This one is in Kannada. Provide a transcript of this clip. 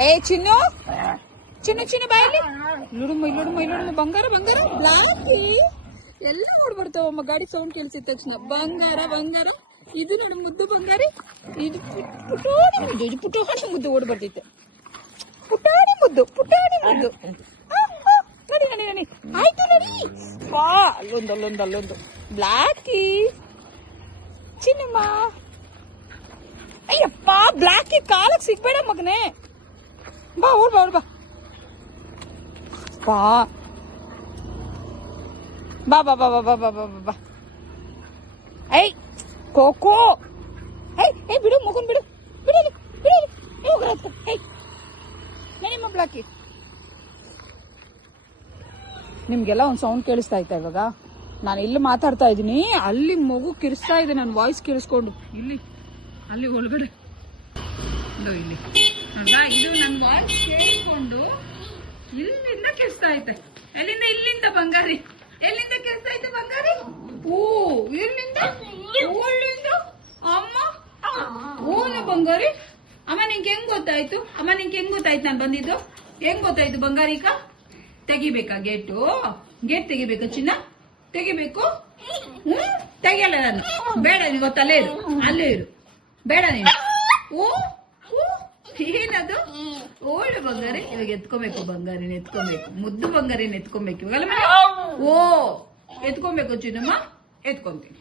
ಏ ಚಿನ್ನು ಚಿನ್ನು ಚಿನ್ನು ಬಾಯಲ್ಲಿ ಇಲ್ಲೋಡಮ್ಮ ಇಲ್ಲೋಡಮ್ಮ ಇಲ್ಲೋಡಮ್ಮ ಬಂಗಾರ ಬಂಗಾರ ಬ್ಲಾಕಿ ಎಲ್ಲ ಓಡ್ಬರ್ತಾವಮ್ಮ ಗಾಡಿ ಸೌಂಡ್ ಕೇಳಿಸಿದ ತಕ್ಷಣ ಬಂಗಾರ ಬಂಗಾರ ಇದು ನೋಡಿ ಮುದ್ದು ಬಂಗಾರಿ ಇದು ಪುಟಾಣಿ ಮುದ್ದು ಇದು ಪುಟಾಣಿ ಮುದ್ದು ಓಡ್ ಬರ್ತೈತೆ ಪುಟಾಣಿ ಮುದ್ದು ನೋಡಿ ನೋಡಿ ನೋಡಿ ಆಯ್ತು ನೋಡಿ ಬಾ ಅಲ್ಲೊಂದು ಬ್ಲಾಕಿ ಚಿನ್ನಮ್ಮ ಅಯ್ಯಪ್ಪ ಬ್ಲಾಕಿ ಕಾಲಕ್ಕೆ ಸಿಗ್ಬೇಡ ಮಗನೇ ಬಾ ಓಡ್ ಬಾ ಬಾ ಬಾ ಬಾ ಬಾ ಬಾ ಬಾ ಬಾ ಬಾ ಬಾ ಐ ಕೋಕೋ ಐ ಬಿಡು ಮಗನ್ ಬಿಡು ಬಿಡಲಿ ಬಿಡಲಿ ಹೋಗ್ರತ್ತ ಐ ನಡಿಮ್ಮ ಬ್ಲಾಕಿ ನಿಮ್ಗೆಲ್ಲ ಒಂದು ಸೌಂಡ್ ಕೇಳಿಸ್ತಾ ಐತಾ ಇವಾಗ ನಾನು ಇಲ್ಲಿ ಮಾತಾಡ್ತಾ ಇದ್ದೀನಿ ಅಲ್ಲಿ ಮಗು ಕಿರಿಸ್ತಾ ಇದೆ ನನ್ನ ವಾಯ್ಸ್ ಕೇಳಿಸ್ಕೊಂಡು ಅಲ್ಲಿ ಒಳಗಡೆ ಇಲ್ಲಿ ನೋಡ್ದಾ ಇದು ನನ್ನ ವಾಯ್ಸ್ ಕೇಳಿಸ್ಕೊಂಡು ಇಲ್ಲಿಂದ ಕಿರಿಸ್ತಾ ಐತೆ ಇಲ್ಲಿಂದ ಬಂಗಾರಿ ಎಲ್ಲಿಂದ ಕಿರಿಸ್ತಾ ಐತೆ ಬಂಗಾರಿ ಓ ಎಲ್ಲಿಂದ ಅಮ್ಮ ಓನ ಬಂಗಾರಿ ಅಮ್ಮ ನಿಂಗೆ ಹೆಂಗ್ ಗೊತ್ತಾಯ್ತು ನಾನು ಬಂದಿದ್ದು ಹೆಂಗ್ ಗೊತ್ತಾಯ್ತು ಬಂಗಾರಿಕ ತೆಗಿಬೇಕಾ ಗೇಟ್ ತೆಗಿಬೇಕಾ ಚಿನ್ನ ತೆಗಿಬೇಕು ತೆಗಿಯಲ್ಲ ನಾನು ಬೇಡ ನೀವು ತಲೆ ಇರು ಅಲ್ಲೇ ಇರು ಬೇಡ ನೀನು ಓ ಏನದು ಓಳು ಬಂಗಾರಿ ಇವಾಗ ಎತ್ಕೋಬೇಕು ಬಂಗಾರಿನ ಎತ್ಕೋಬೇಕು ಮುದ್ದು ಬಂಗಾರಿನ ಎತ್ಕೊಬೇಕು ಇವಾಗಲ್ಲ ಓ ಎತ್ಕೊಬೇಕು ಚಿನ್ನಮ್ಮ ಎತ್ಕೊಂತೀನಿ